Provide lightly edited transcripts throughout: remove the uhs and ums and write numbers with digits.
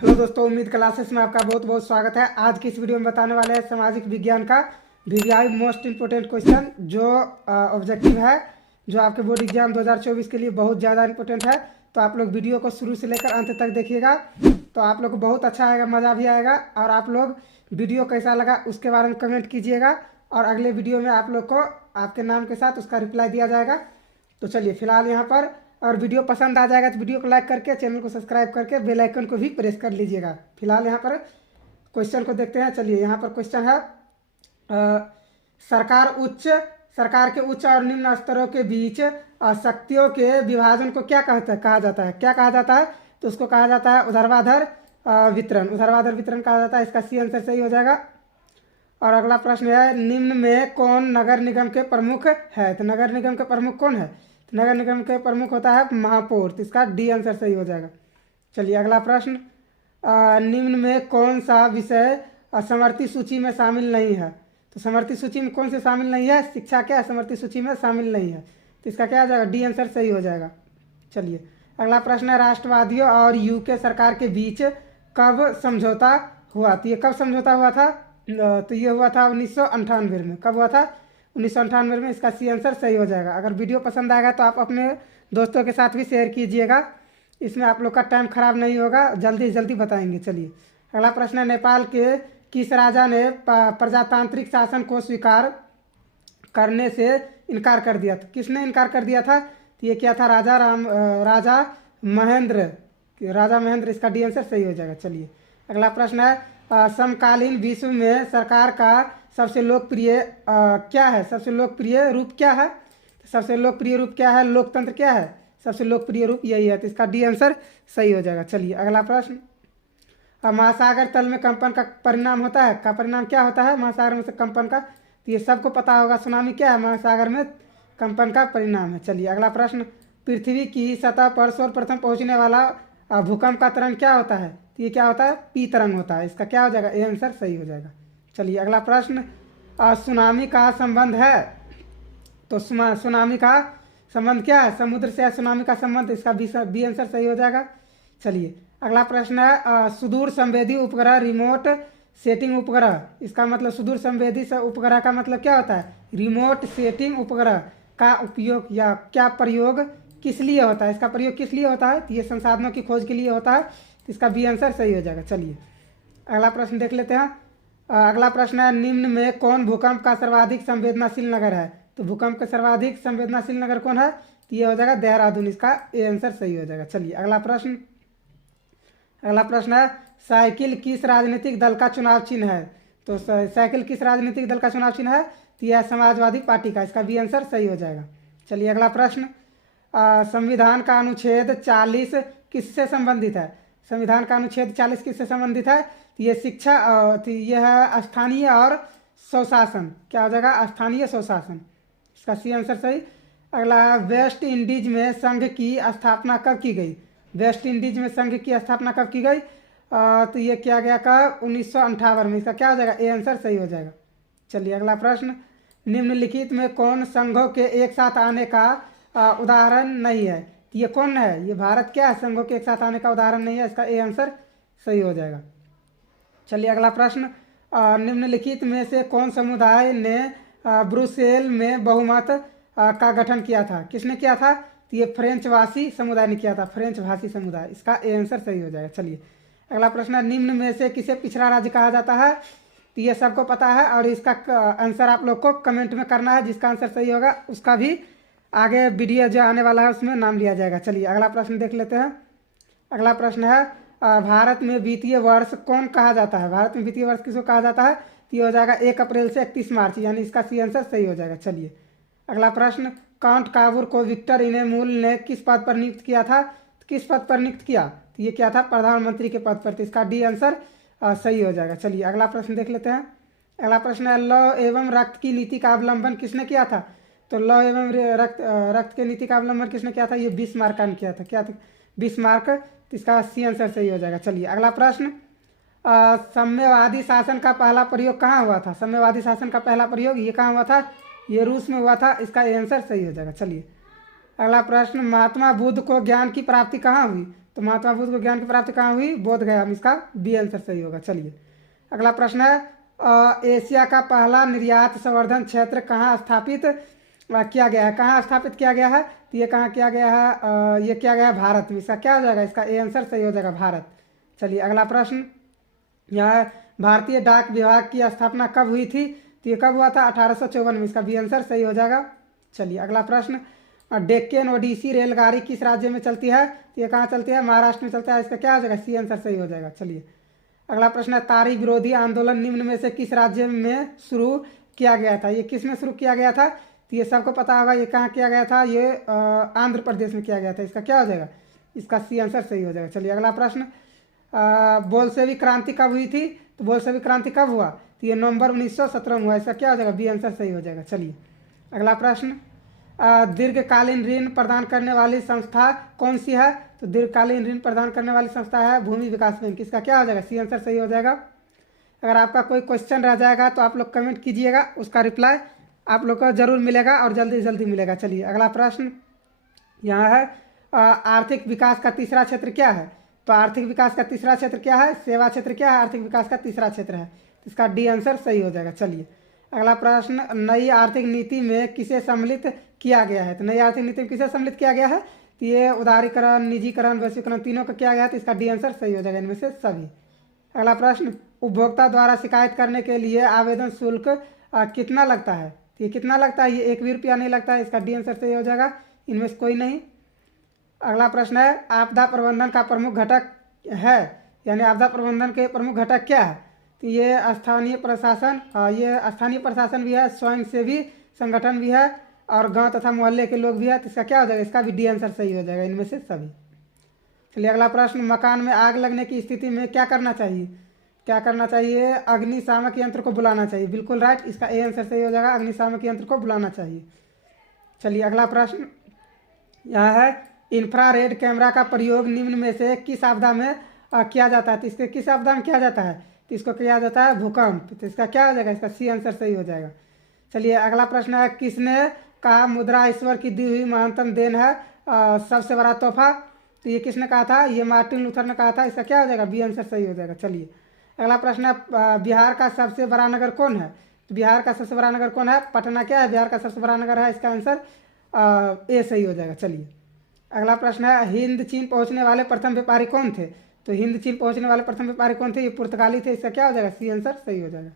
Hello दोस्तों, उम्मीद classes में आपका बहुत बहुत स्वागत है। आज की इस वीडियो में बताने वाले हैं सामाजिक विज्ञान का वीवीआई मोस्ट इंपोर्टेंट क्वेश्चन जो ऑब्जेक्टिव है, जो आपके बोर्ड एग्जाम 2024 के लिए बहुत ज़्यादा इंपॉर्टेंट है। तो आप लोग वीडियो को शुरू से लेकर अंत तक देखिएगा, तो आप लोग को बहुत अच्छा आएगा, मज़ा भी आएगा। और आप लोग वीडियो कैसा लगा उसके बारे में कमेंट कीजिएगा, और अगले वीडियो में आप लोग को आपके नाम के साथ उसका रिप्लाई दिया जाएगा। तो चलिए फिलहाल यहाँ पर, और वीडियो पसंद आ जाएगा तो वीडियो को लाइक करके चैनल को सब्सक्राइब करके बेल आइकन को भी प्रेस कर लीजिएगा। फिलहाल यहाँ पर क्वेश्चन को देखते हैं। चलिए यहाँ पर क्वेश्चन है, सरकार के उच्च और निम्न स्तरों के बीच शक्तियों के विभाजन को क्या कहा जाता है? क्या कहा जाता है? तो उसको कहा जाता है ऊर्ध्वाधर वितरण। ऊर्ध्वाधर वितरण कहा जाता है। इसका सी आंसर सही हो जाएगा। और अगला प्रश्न है, निम्न में कौन नगर निगम के प्रमुख है? तो नगर निगम के प्रमुख कौन है? तो नगर निगम के प्रमुख होता है महापौर। तो इसका डी आंसर सही हो जाएगा। चलिए अगला प्रश्न, निम्न में कौन सा विषय समवर्ती सूची में शामिल नहीं है? तो समवर्ती सूची में कौन से शामिल नहीं है? शिक्षा क्या समवर्ती सूची में शामिल नहीं है? तो इसका क्या हो जाएगा? डी आंसर सही हो जाएगा। चलिए अगला प्रश्न है, राष्ट्रवादियों और यूके सरकार के बीच कब समझौता हुआ? तो ये कब समझौता हुआ था? तो ये हुआ था 1998 में। कब हुआ था? 1998 में। इसका सी आंसर सही हो जाएगा। अगर वीडियो पसंद आएगा तो आप अपने दोस्तों के साथ भी शेयर कीजिएगा, इसमें आप लोग का टाइम खराब नहीं होगा, जल्दी जल्दी बताएंगे। चलिए अगला प्रश्न है, नेपाल के किस राजा ने प्रजातांत्रिक शासन को स्वीकार करने से इनकार कर दिया था? किसने इनकार कर दिया था? तो ये क्या था? राजा महेंद्र। इसका डी आंसर सही हो जाएगा। चलिए अगला प्रश्न है, समकालीन विश्व में सरकार का सबसे लोकप्रिय क्या है? सबसे लोकप्रिय रूप क्या है? तो सबसे लोकप्रिय रूप क्या है? लोकतंत्र क्या है? सबसे लोकप्रिय रूप यही है। तो इसका डी आंसर सही हो जाएगा। चलिए अगला प्रश्न, महासागर तल में कंपन का परिणाम होता है। का परिणाम क्या होता है महासागर में से कंपन का? तो ये सबको पता होगा, सुनामी क्या है? महासागर में कंपन का परिणाम है। चलिए अगला प्रश्न, पृथ्वी की सतह पर सर्वप्रथम पहुंचने वाला भूकंप का तरंग क्या होता है? तो ये क्या होता है? पी तरंग होता है। इसका क्या हो जाएगा? ए आंसर सही हो जाएगा। चलिए अगला प्रश्न, सुनामी का संबंध है। तो सुनामी का संबंध क्या है? समुद्र से है सुनामी का संबंध। इसका बी आंसर सही हो जाएगा। चलिए अगला प्रश्न है, सुदूर संवेदी उपग्रह रिमोट सेटिंग उपग्रह। इसका मतलब सुदूर संवेदी से उपग्रह का मतलब क्या होता है? रिमोट सेटिंग उपग्रह का उपयोग या क्या प्रयोग किस लिए होता है? इसका प्रयोग किस लिए होता है? तो ये संसाधनों की खोज के लिए होता है। तो इसका बी आंसर सही हो जाएगा। चलिए अगला प्रश्न देख लेते हैं। अगला प्रश्न है, निम्न में कौन भूकंप का सर्वाधिक संवेदनशील नगर है? तो भूकंप का सर्वाधिक संवेदनशील नगर कौन है? तो ये हो जाएगा देहरादून। इसका ए आंसर सही हो जाएगा। चलिए अगला प्रश्न है, साइकिल किस राजनीतिक दल का चुनाव चिन्ह है? तो साइकिल किस राजनीतिक दल का चुनाव चिन्ह है? तो यह समाजवादी पार्टी का। इसका बी आंसर सही हो जाएगा। चलिए अगला प्रश्न, संविधान का अनुच्छेद 40 किससे संबंधित है? संविधान का अनुच्छेद 40 किससे संबंधित है? तो ये शिक्षा, तो यह है स्थानीय और स्वशासन। क्या हो जाएगा? स्थानीय स्वशासन। इसका सी आंसर सही। अगला, वेस्ट इंडीज में संघ की स्थापना कब की गई? वेस्ट इंडीज में संघ की स्थापना कब की गई? तो ये किया गया कब? 1958 में। इसका क्या हो जाएगा? ए आंसर सही हो जाएगा। चलिए अगला प्रश्न, निम्नलिखित में कौन संघों के एक साथ आने का उदाहरण नहीं है? तो ये कौन है? ये भारत क्या है? संघों के एक साथ आने का उदाहरण नहीं है। इसका ए आंसर सही हो जाएगा। चलिए अगला प्रश्न, निम्नलिखित में से कौन समुदाय ने ब्रुसेल में बहुमत का गठन किया था? किसने किया था? तो ये फ्रेंच भाषी समुदाय ने किया था। फ्रेंच भाषी समुदाय। इसका ए आंसर सही हो जाएगा। चलिए अगला प्रश्न है, निम्न में से किसे पिछड़ा राज्य कहा जाता है? तो ये सबको पता है, और इसका आंसर आप लोग को कमेंट में करना है। जिसका आंसर सही होगा उसका भी आगे वीडियो जो आने वाला है उसमें नाम लिया जाएगा। चलिए अगला प्रश्न देख लेते हैं। अगला प्रश्न है, भारत में वित्तीय वर्ष कौन कहा जाता है? भारत में वित्तीय वर्ष किसको कहा जाता है? तो ये हो जाएगा 1 अप्रैल से 31 मार्च, यानी इसका सी आंसर सही हो जाएगा। चलिए अगला प्रश्न, काउंट काबूर को विक्टर इनेमूल ने किस पद पर नियुक्त किया था? तो किस पद पर नियुक्त किया? तो ये क्या था? प्रधानमंत्री के पद पर। तो इसका डी आंसर सही हो जाएगा। चलिए अगला प्रश्न देख लेते हैं। अगला प्रश्न है, लौह एवं रक्त की नीति का अवलंबन किसने किया था? तो लौह एवं रक्त की नीति का अवलंबन किसने किया था? ये बिस्मार्क ने किया था। क्या था? बिस्मार्क। तो इसका सी आंसर सही हो जाएगा। चलिए अगला प्रश्न, साम्यवादी शासन का पहला प्रयोग कहाँ हुआ था? साम्यवादी शासन का पहला प्रयोग ये कहाँ हुआ था? ये रूस में हुआ था। इसका आंसर सही हो जाएगा। चलिए अगला प्रश्न, महात्मा बुद्ध को ज्ञान की प्राप्ति कहाँ हुई? तो महात्मा बुद्ध को ज्ञान की प्राप्ति कहाँ हुई? बोध गया में, इसका बी आंसर सही होगा। चलिए अगला प्रश्न है, एशिया का पहला निर्यात संवर्धन क्षेत्र कहाँ स्थापित किया गया है? कहाँ स्थापित किया गया है? तो ये कहाँ किया गया है? ये किया गया है भारत में। इसका क्या हो जाएगा? इसका ए आंसर सही हो जाएगा, भारत। चलिए अगला प्रश्न, यह भारतीय डाक विभाग की स्थापना कब हुई थी? तो ये कब हुआ था? 1854 में, इसका बी आंसर सही हो जाएगा। चलिए अगला प्रश्न, डेक्कन ओडिसी रेलगाड़ी किस राज्य में चलती है? तो ये कहाँ चलती है? महाराष्ट्र में चलता है, इसका क्या हो जाएगा? सी आंसर सही हो जाएगा। चलिए अगला प्रश्न है, तारी विरोधी आंदोलन निम्न में से किस राज्य में शुरू किया गया था? ये किस में शुरू किया गया था? तो ये सबको पता होगा, ये कहाँ किया गया था? ये आंध्र प्रदेश में किया गया था, इसका क्या हो जाएगा? इसका सी आंसर सही हो जाएगा। चलिए अगला प्रश्न, बोल्शेविक क्रांति कब हुई थी? तो बोल्शेविक क्रांति कब हुआ? तो ये नवंबर 1917 में हुआ, इसका क्या हो जाएगा? बी आंसर सही हो जाएगा। चलिए अगला प्रश्न, दीर्घकालीन ऋण प्रदान करने वाली संस्था कौन सी है? तो दीर्घकालीन ऋण प्रदान करने वाली संस्था है भूमि विकास बैंक, इसका क्या हो जाएगा? सी आंसर सही हो जाएगा। अगर आपका कोई क्वेश्चन रह जाएगा तो आप लोग कमेंट कीजिएगा, उसका रिप्लाई आप लोग को जरूर मिलेगा और जल्दी जल्दी मिलेगा। चलिए अगला प्रश्न यहाँ है, आर्थिक विकास का तीसरा क्षेत्र क्या है? तो आर्थिक विकास का तीसरा क्षेत्र क्या है? सेवा क्षेत्र क्या है? आर्थिक विकास का तीसरा क्षेत्र है, इसका डी आंसर सही हो जाएगा। चलिए अगला प्रश्न, नई आर्थिक नीति में किसे सम्मिलित किया गया है? तो नई आर्थिक नीति में किसे सम्मिलित किया गया है? तो ये उदारीकरण, निजीकरण, वैश्वीकरण तीनों का किया गया है, तो इसका डी आंसर सही हो जाएगा इनमें से सभी। अगला प्रश्न, उपभोक्ता द्वारा शिकायत करने के लिए आवेदन शुल्क कितना लगता है? तो ये कितना लगता है? ये 1 भी रुपया नहीं लगता है, इसका डी आंसर सही हो जाएगा, इनमें से कोई नहीं। अगला प्रश्न है, आपदा प्रबंधन का प्रमुख घटक है, यानी आपदा प्रबंधन के प्रमुख घटक क्या है? तो ये स्थानीय प्रशासन, ये स्थानीय प्रशासन भी है, स्वयंसेवी संगठन भी है और गांव तथा मोहल्ले के लोग भी है, तो इसका क्या हो जाएगा? इसका भी डी आंसर सही हो जाएगा इनमें से सभी। चलिए अगला प्रश्न, मकान में आग लगने की स्थिति में क्या करना चाहिए? क्या करना चाहिए? अग्निशामक यंत्र को बुलाना चाहिए, बिल्कुल राइट, इसका ए आंसर सही हो जाएगा, अग्निशामक यंत्र को बुलाना चाहिए। चलिए अगला प्रश्न यह है, इंफ्रारेड कैमरा का प्रयोग निम्न में से किस आपदा में किया जाता है? तो इसके किस आपदा में किया जाता है? तो इसको किया जाता है भूकंप, तो इसका क्या हो जाएगा? इसका सी आंसर सही हो जाएगा। चलिए अगला प्रश्न है, किसने कहा मुद्रा ईश्वर की दी हुई महानतम देन है, सबसे बड़ा तोहफा? तो ये किसने कहा था? ये मार्टिन लूथर ने कहा था, इसका क्या हो जाएगा? बी आंसर सही हो जाएगा। चलिए अगला प्रश्न है, बिहार का सबसे बड़ा नगर कौन है? तो बिहार का सबसे बड़ा नगर कौन है? पटना क्या है? बिहार का सबसे बड़ा नगर है, इसका आंसर ए सही हो जाएगा। चलिए अगला प्रश्न है, हिंद चीन पहुंचने वाले प्रथम व्यापारी कौन थे? तो हिंद चीन पहुंचने वाले प्रथम व्यापारी कौन थे? ये पुर्तगाली थे, इसका क्या हो जाएगा? सी आंसर सही हो जाएगा।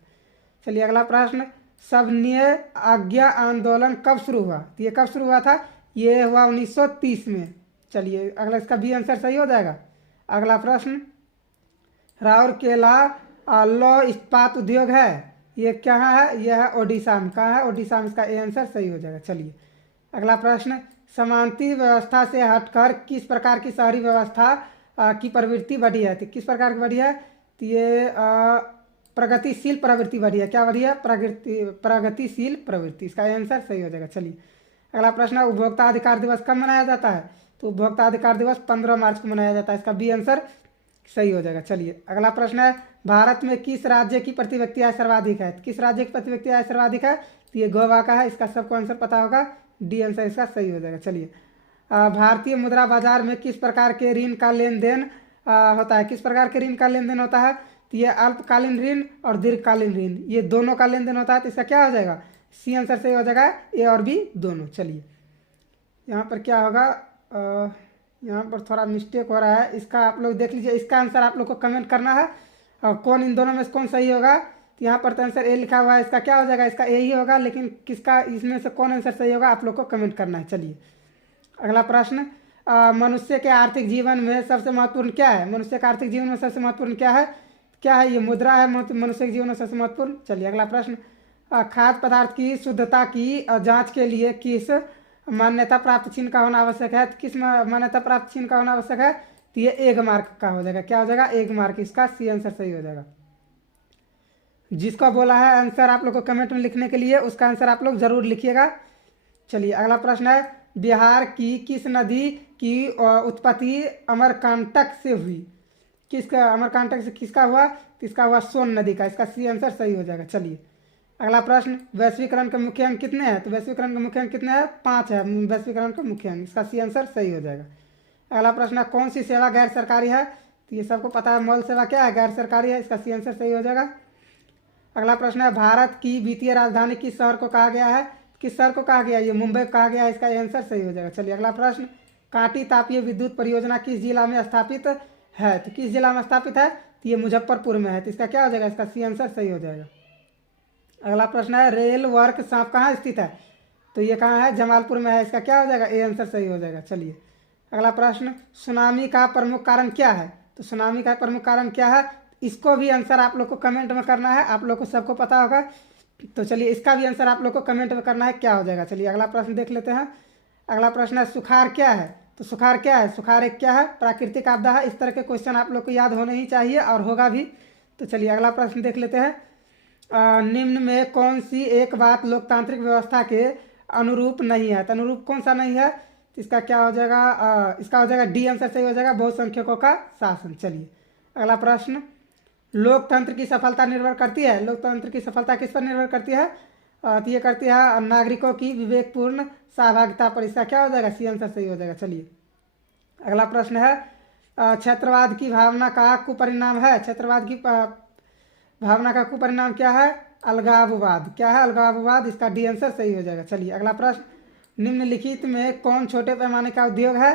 चलिए अगला प्रश्न, सविनय आज्ञा आंदोलन कब शुरू हुआ? तो ये कब शुरू हुआ था? ये हुआ 1930 में। चलिए अगला, इसका बी आंसर सही हो जाएगा। अगला प्रश्न, राउरकेला लौह इस्पात उद्योग है, ये कहाँ है? यह है ओडिशा में। कहाँ है? ओडिशा में, इसका ए आंसर सही हो जाएगा। चलिए अगला प्रश्न, समांती व्यवस्था से हटकर किस प्रकार की शहरी व्यवस्था की प्रवृत्ति बढ़ी है? तो किस प्रकार की बढ़ी है? तो ये प्रगतिशील प्रवृत्ति बढ़ी है। क्या बढ़ी है? प्रगतिशील प्रवृत्ति, इसका आंसर सही हो जाएगा। चलिए अगला प्रश्न है, उपभोक्ता अधिकार दिवस कब मनाया जाता है? तो उपभोक्ता अधिकार दिवस 15 मार्च को मनाया जाता है, इसका बी आंसर सही हो जाएगा। चलिए अगला प्रश्न है, भारत में किस राज्य की प्रति व्यक्ति आय सर्वाधिक है? तो किस राज्य की प्रति व्यक्ति आय सर्वाधिक है? तो ये गोवा का है, इसका सबको आंसर पता होगा, डी आंसर इसका सही हो जाएगा। चलिए भारतीय मुद्रा बाजार में किस प्रकार के ऋण का लेन देन होता है? किस प्रकार के ऋण का लेन देन होता है? तो ये अल्पकालीन ऋण और दीर्घकालीन ऋण, ये दोनों का लेन देन होता है, तो इसका क्या हो जाएगा? सी आंसर सही हो जाएगा, ए और बी दोनों। चलिए यहाँ पर क्या होगा, यहाँ पर थोड़ा मिस्टेक हो रहा है, इसका आप लोग देख लीजिए, इसका आंसर आप लोग को कमेंट करना है और कौन इन दोनों में से कौन सही होगा। तो यहाँ पर तो आंसर ए लिखा हुआ है, इसका क्या हो जाएगा? इसका ए ही होगा, लेकिन किसका इसमें से कौन आंसर सही होगा आप लोग को कमेंट करना है। चलिए अगला प्रश्न, मनुष्य के आर्थिक जीवन में सबसे महत्वपूर्ण क्या है? मनुष्य के आर्थिक जीवन में सबसे महत्वपूर्ण क्या है? क्या है? ये मुद्रा है मनुष्य के जीवन में सबसे महत्वपूर्ण। चलिए अगला प्रश्न, खाद्य पदार्थ की शुद्धता की जांच के लिए किस मान्यता प्राप्त चिन्ह का होना आवश्यक है? तो किस मान्यता प्राप्त चिन्ह का होना आवश्यक है? तो ये एग मार्क का हो जाएगा। क्या हो जाएगा? एग मार्क, इसका सी आंसर सही हो जाएगा। जिसका बोला है आंसर आप लोग को कमेंट में लिखने के लिए, उसका आंसर आप लोग जरूर लिखिएगा। चलिए अगला प्रश्न है, बिहार की किस नदी की उत्पत्ति अमरकांटक से हुई? किसका? अमरकांटक से किसका हुआ? तो इसका हुआ सोन नदी का, इसका सी आंसर सही हो जाएगा। चलिए अगला प्रश्न, वैश्वीकरण के मुख्य अंक कितने हैं? तो वैश्वीकरण के मुख्य अंक कितने हैं? 5 है वैश्वीकरण के मुख्य अंक, इसका सी आंसर सही हो जाएगा। अगला प्रश्न है कौन सी सेवा गैर सरकारी है, तो ये सबको पता है मॉल सेवा क्या है, गैर सरकारी है, इसका सी आंसर सही हो जाएगा। अगला प्रश्न है भारत की वित्तीय राजधानी किस शहर को कहा गया है, किस शहर को कहा गया है, ये मुंबई को कहा गया है, इसका आंसर सही हो जाएगा। चलिए अगला प्रश्न, कांटी तापीय विद्युत परियोजना किस जिला में स्थापित है, तो किस जिला में स्थापित है, तो ये मुजफ्फरपुर में है, तो इसका क्या हो जाएगा, इसका सी आंसर सही हो जाएगा। अगला प्रश्न है रेल वर्क सांप कहाँ स्थित है, तो ये कहाँ है, जमालपुर में है, इसका क्या हो जाएगा, ए आंसर सही हो जाएगा। चलिए अगला प्रश्न, सुनामी का प्रमुख कारण क्या है, तो सुनामी का प्रमुख कारण क्या है, इसको भी आंसर आप लोग को कमेंट में करना है, आप लोग को सबको पता होगा, तो चलिए इसका भी आंसर आप लोग को कमेंट में करना है, क्या हो जाएगा। चलिए अगला प्रश्न देख लेते हैं। अगला प्रश्न है सुखाड़ क्या है, तो सुखाड़ क्या है, सुखाड़ एक क्या है, प्राकृतिक आपदा है। इस तरह के क्वेश्चन आप लोग को याद होने ही चाहिए और होगा भी। तो चलिए अगला प्रश्न देख लेते हैं। निम्न में कौन सी एक बात लोकतांत्रिक व्यवस्था के अनुरूप नहीं है, तो अनुरूप कौन सा नहीं है, तो इसका क्या हो जाएगा, इसका हो जाएगा डी आंसर सही हो जाएगा, बहुसंख्यकों का शासन। चलिए अगला प्रश्न, लोकतंत्र की सफलता निर्भर करती है, लोकतंत्र की सफलता किस पर निर्भर करती है, तो ये करती है नागरिकों की विवेकपूर्ण सहभागिता पर, इसका क्या हो जाएगा, सी आंसर सही हो जाएगा। चलिए अगला प्रश्न है क्षेत्रवाद की भावना का कुपरिणाम है, क्षेत्रवाद की भावना का कुपरिणाम क्या है, अलगाववाद, क्या है, अलगाववाद, इसका डी आंसर सही हो जाएगा। चलिए अगला प्रश्न, निम्नलिखित में कौन छोटे पैमाने का उद्योग है,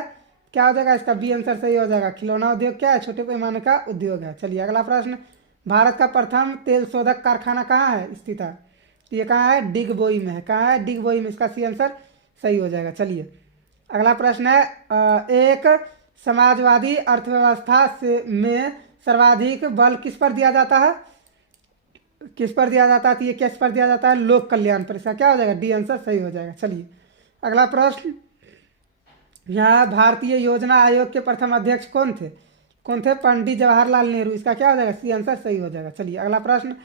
क्या हो जाएगा, इसका बी आंसर सही हो जाएगा, खिलौना उद्योग क्या है, छोटे पैमाने का उद्योग है। चलिए अगला प्रश्न, भारत का प्रथम तेल शोधक कारखाना कहाँ है स्थित है, तो ये कहाँ है, डिगबोई में है, कहाँ है, डिगबोई में, इसका सी आंसर सही हो जाएगा। चलिए अगला प्रश्न है एक समाजवादी अर्थव्यवस्था से में सर्वाधिक बल किस पर दिया जाता है, किस पर दिया जाता है, तो ये किस पर दिया जाता है, लोक कल्याण पर, इसका क्या हो जाएगा, डी आंसर सही हो जाएगा। चलिए अगला प्रश्न, यहाँ भारतीय योजना आयोग के प्रथम अध्यक्ष कौन थे, कौन थे, पंडित जवाहरलाल नेहरू, इसका क्या हो जाएगा, सी आंसर सही हो जाएगा। चलिए अगला प्रश्न,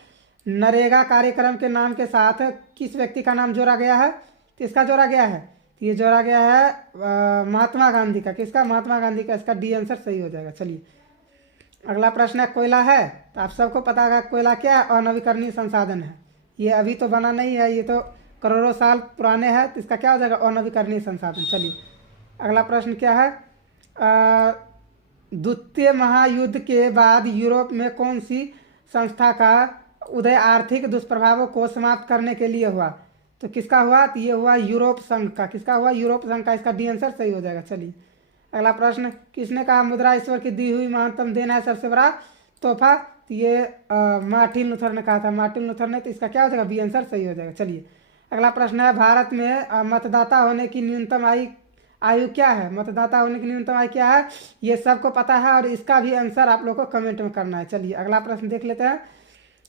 नरेगा कार्यक्रम के नाम के साथ किस व्यक्ति का नाम जोड़ा गया है, तो इसका जोड़ा गया है, तो ये जोड़ा गया है महात्मा गांधी का, किसका, महात्मा गांधी का, इसका डी आंसर सही हो जाएगा। चलिए अगला प्रश्न है कोयला है, तो आप सबको पता है कोयला क्या है, अनवीकरणीय संसाधन है, ये अभी तो बना नहीं है, ये तो करोड़ों साल पुराने हैं, तो इसका क्या हो जाएगा, अनवीकरणीय संसाधन। चलिए अगला प्रश्न क्या है, द्वितीय महायुद्ध के बाद यूरोप में कौन सी संस्था का उदय आर्थिक दुष्प्रभावों को समाप्त करने के लिए हुआ, तो किसका हुआ, तो ये हुआ यूरोप संघ का, किसका हुआ, यूरोप संघ का, इसका डी आंसर सही हो जाएगा। चलिए अगला प्रश्न, किसने कहा मुद्रा ईश्वर की दी हुई महानतम देन है, सबसे बड़ा तोहफा, तो ये मार्टिन लूथर ने कहा था, मार्टिन लूथर ने, तो इसका क्या हो जाएगा, बी आंसर सही हो जाएगा। चलिए अगला प्रश्न है भारत में मतदाता होने की न्यूनतम आयु क्या है, मतदाता होने की न्यूनतम आयु क्या है, ये सबको पता है और इसका भी आंसर आप लोग को कमेंट में करना है। चलिए अगला प्रश्न देख लेते हैं,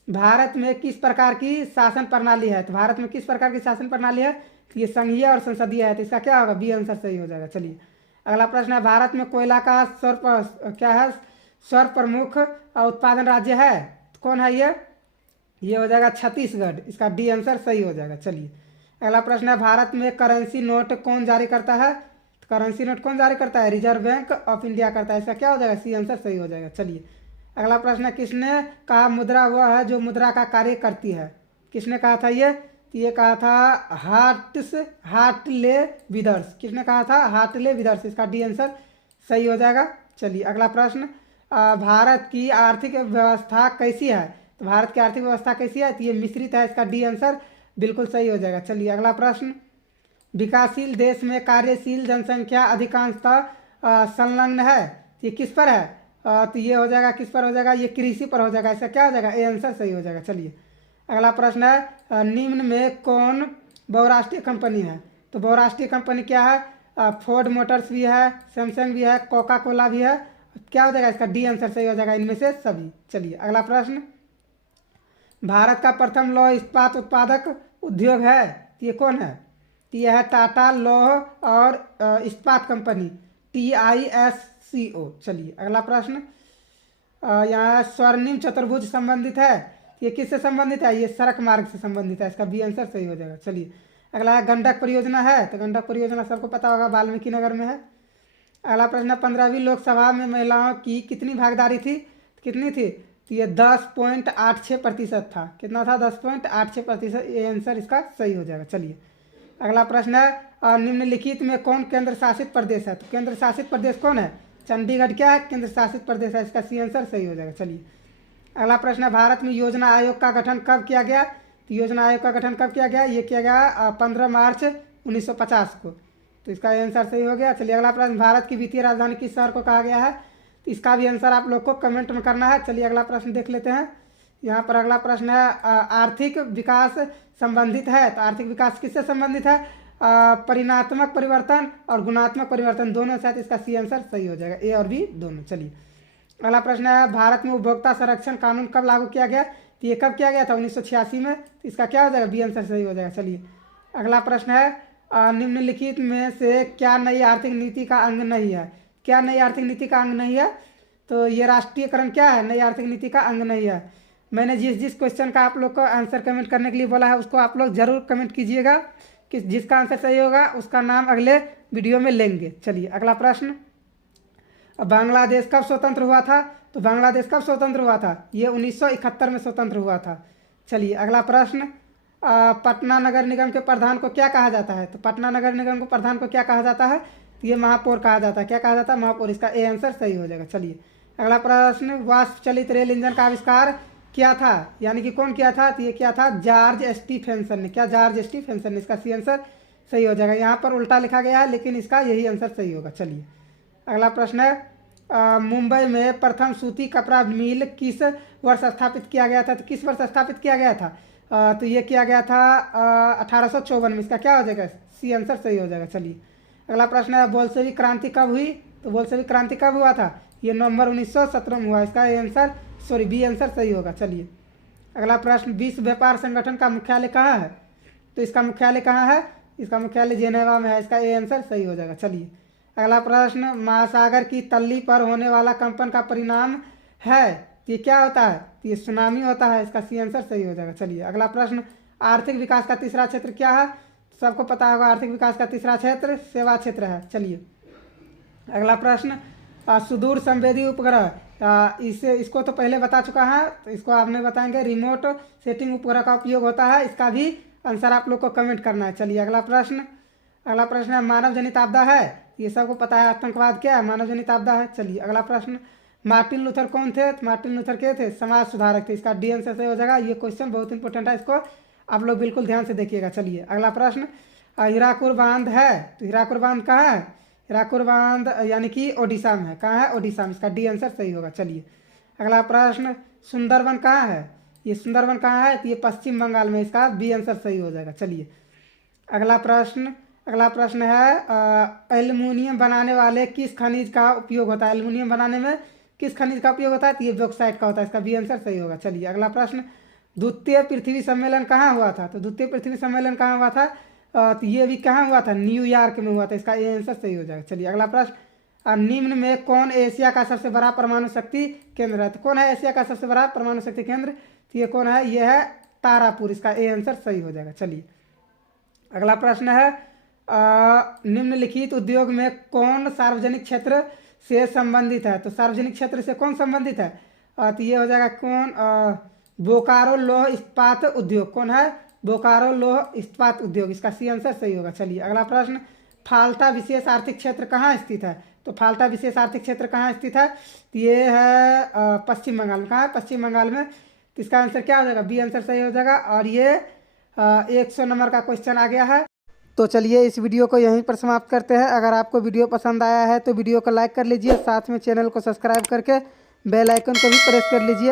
भारत में किस प्रकार की शासन प्रणाली है, तो भारत में किस प्रकार की शासन प्रणाली है, तो ये संघीय और संसदीय है, तो इसका क्या होगा, बी आंसर सही हो जाएगा। चलिए अगला प्रश्न है भारत में कोयला का क्या है, सर्वप्रमुख उत्पादन राज्य है, तो कौन है ये हो जाएगा छत्तीसगढ़, इसका डी आंसर सही हो जाएगा। चलिए अगला प्रश्न है भारत में करेंसी नोट कौन जारी करता है, तो करेंसी नोट कौन जारी करता है, रिजर्व बैंक ऑफ इंडिया करता है, इसका क्या हो जाएगा, सी आंसर सही हो जाएगा। चलिए अगला प्रश्न है किसने कहा मुद्रा वह है जो मुद्रा का कार्य करती है, किसने कहा था ये, तो ये कहा था हार्टले विदर्स, किसने कहा था, हार्टले विदर्स, इसका डी आंसर सही हो जाएगा। चलिए अगला प्रश्न, भारत की आर्थिक व्यवस्था कैसी है, तो भारत की आर्थिक व्यवस्था कैसी है, तो ये मिश्रित है, इसका डी आंसर बिल्कुल सही हो जाएगा। चलिए अगला प्रश्न, विकासशील देश में कार्यशील जनसंख्या अधिकांशतः संलग्न है, तो ये किस पर है, तो ये हो जाएगा, किस पर हो जाएगा, ये कृषि पर हो जाएगा, इसका क्या हो जाएगा, ए आंसर सही हो जाएगा। चलिए अगला प्रश्न है निम्न में कौन बहुराष्ट्रीय कंपनी है, तो बहुराष्ट्रीय कंपनी क्या है, फोर्ड मोटर्स भी है, सैमसंग भी है, कोका कोला भी है, क्या हो जाएगा, इसका डी आंसर सही हो जाएगा, इनमें से सभी। चलिए अगला प्रश्न, भारत का प्रथम लौह इस्पात उत्पादक उद्योग है, तो ये कौन है, तो यह है टाटा लौह और इस्पात कंपनी, TISCO। चलिए अगला प्रश्न, यहाँ स्वर्णिम चतुर्भुज संबंधित है, ये किससे संबंधित है, ये सड़क मार्ग से संबंधित है, इसका बी आंसर सही हो जाएगा। चलिए अगला है गंडक परियोजना है, तो गंडक परियोजना सबको पता होगा, वाल्मीकि नगर में है। अगला प्रश्न, 15वीं लोकसभा में महिलाओं की कितनी भागीदारी थी, कितनी थी, तो ये 10.86% था, कितना था, 10.86%, ये आंसर इसका सही हो जाएगा। चलिए अगला प्रश्न है निम्नलिखित में कौन केंद्र शासित प्रदेश है? तो केंद्र शासित प्रदेश कौन है? चंडीगढ़ क्या है? केंद्र शासित प्रदेश है। इसका सी आंसर सही हो जाएगा। चलिए अगला प्रश्न है भारत में योजना आयोग का गठन कब किया गया? तो योजना आयोग का गठन कब किया गया? ये किया गया 15 मार्च 1950 को। तो इसका आंसर सही हो गया। चलिए अगला प्रश्न भारत की वित्तीय राजधानी किस शहर को कहा गया है? तो इसका भी आंसर आप लोग को कमेंट में करना है। चलिए अगला प्रश्न देख लेते हैं। यहाँ पर अगला प्रश्न है आर्थिक विकास संबंधित है। तो आर्थिक विकास किससे संबंधित है? परिणात्मक परिवर्तन और गुणात्मक परिवर्तन दोनों से। इसका सी आंसर सही हो जाएगा, ए और बी दोनों। चलिए अगला प्रश्न है भारत में उपभोक्ता संरक्षण कानून कब लागू किया गया? तो ये कब किया गया था? 1986 में। तो इसका क्या हो जाएगा? बी आंसर सही हो जाएगा। चलिए अगला प्रश्न है निम्नलिखित में से क्या नई आर्थिक नीति का अंग नहीं है? क्या नई आर्थिक नीति का अंग नहीं है? तो ये राष्ट्रीयकरण क्या है? नई आर्थिक नीति का अंग नहीं है। मैंने जिस क्वेश्चन का आप लोग को आंसर कमेंट करने के लिए बोला है उसको आप लोग जरूर कमेंट कीजिएगा कि जिसका आंसर सही होगा उसका नाम अगले वीडियो में लेंगे। चलिए अगला प्रश्न बांग्लादेश कब स्वतंत्र हुआ था? तो बांग्लादेश कब स्वतंत्र हुआ था? ये 1971 में स्वतंत्र हुआ था। चलिए अगला प्रश्न पटना नगर निगम के प्रधान को क्या कहा जाता है? तो पटना नगर निगम के प्रधान को क्या कहा जाता है? तो ये महापौर कहा जाता है। क्या कहा जाता है? महापौर। इसका ए आंसर सही हो जाएगा। चलिए अगला प्रश्न वाष्प चलित रेल इंजन का आविष्कार किया था, यानी कि कौन किया था? तो ये किया था जॉर्ज स्टीफेंसन ने। क्या? जॉर्ज स्टीफेंसन ने। इसका सी आंसर सही हो जाएगा। यहाँ पर उल्टा लिखा गया है लेकिन इसका यही आंसर सही होगा। चलिए अगला प्रश्न है मुंबई में प्रथम सूती कपड़ा मिल किस वर्ष स्थापित किया गया था? तो किस वर्ष स्थापित किया गया था? तो ये किया गया था 1854 में। इसका क्या हो जाएगा? सी आंसर सही हो जाएगा। चलिए अगला प्रश्न है बोल्शेविक क्रांति कब हुई? तो बोल्शेविक क्रांति कब हुआ था? ये नवंबर 1917 में हुआ। इसका आंसर बी आंसर सही होगा। चलिए अगला प्रश्न विश्व व्यापार संगठन का मुख्यालय कहाँ है? तो इसका मुख्यालय कहाँ है? इसका मुख्यालय जेनेवा में है। इसका ए आंसर सही हो जाएगा। चलिए अगला प्रश्न महासागर की तल्ली पर होने वाला कंपन का परिणाम है, तो ये क्या होता है? तो ये सुनामी होता है। इसका सी आंसर सही हो जाएगा। चलिए अगला प्रश्न आर्थिक विकास का तीसरा क्षेत्र क्या है? सबको पता होगा आर्थिक विकास का तीसरा क्षेत्र सेवा क्षेत्र है। चलिए अगला प्रश्न सुदूर संवेदी उपग्रह इसको तो पहले बता चुका है, तो इसको आपने बताएंगे रिमोट सेटिंग उपग्रह का उपयोग होता है। इसका भी आंसर आप लोग को कमेंट करना है। चलिए अगला प्रश्न है मानव जनित आपदा है? ये सबको पता है आतंकवाद क्या है? मानव जनित आपदा है। चलिए अगला प्रश्न मार्टिन लूथर कौन थे? तो मार्टिन लूथर क्या थे? समाज सुधारक थे। इसका डी आंसर सही हो जाएगा। ये क्वेश्चन बहुत इंपॉर्टेंट है, इसको आप लोग बिल्कुल ध्यान से देखिएगा। चलिए अगला प्रश्न हीराकुद बांध है, तो हीराकुद बांध कहाँ है? हीराकुद बांध यानी कि ओडिशा में है। कहाँ है? ओडिशा में। इसका डी आंसर सही होगा। चलिए अगला प्रश्न सुंदरवन कहाँ है? ये सुंदरवन कहाँ है? तो ये पश्चिम बंगाल में। इसका बी आंसर सही हो जाएगा। चलिए अगला प्रश्न है एल्युमिनियम बनाने वाले किस खनिज का उपयोग होता है? एल्युमिनियम बनाने में किस खनिज का उपयोग होता है? तो ये बॉक्साइट का होता है। इसका बी आंसर सही होगा। चलिए अगला प्रश्न द्वितीय पृथ्वी सम्मेलन कहाँ हुआ था? तो द्वितीय पृथ्वी सम्मेलन कहाँ हुआ था? तो ये भी कहाँ हुआ था? न्यूयॉर्क में हुआ था। इसका ये आंसर सही हो जाएगा। चलिए अगला प्रश्न निम्न में कौन एशिया का सबसे बड़ा परमाणु शक्ति केंद्र है? तो कौन है एशिया का सबसे बड़ा परमाणु शक्ति केंद्र? तो ये कौन है? ये है तारापुर। इसका ए आंसर सही हो जाएगा। चलिए अगला प्रश्न है निम्नलिखित उद्योग में कौन सार्वजनिक क्षेत्र से संबंधित है? तो सार्वजनिक क्षेत्र से कौन संबंधित है? तो ये हो जाएगा कौन? बोकारो लौह इस्पात उद्योग। कौन है? बोकारो लौह इस्पात उद्योग। इसका सी आंसर सही होगा। चलिए अगला प्रश्न फाल्टा विशेष आर्थिक क्षेत्र कहाँ स्थित है? तो फाल्टा विशेष आर्थिक क्षेत्र कहाँ स्थित है? तो ये है पश्चिम बंगाल में। कहाँ है? पश्चिम बंगाल में। तो इसका आंसर क्या हो जाएगा? बी आंसर सही हो जाएगा। और ये 100 नंबर का क्वेश्चन आ गया है। तो चलिए इस वीडियो को यहीं पर समाप्त करते हैं। अगर आपको वीडियो पसंद आया है तो वीडियो को लाइक कर लीजिए, साथ में चैनल को सब्सक्राइब करके बेल आइकन को भी प्रेस कर लीजिए।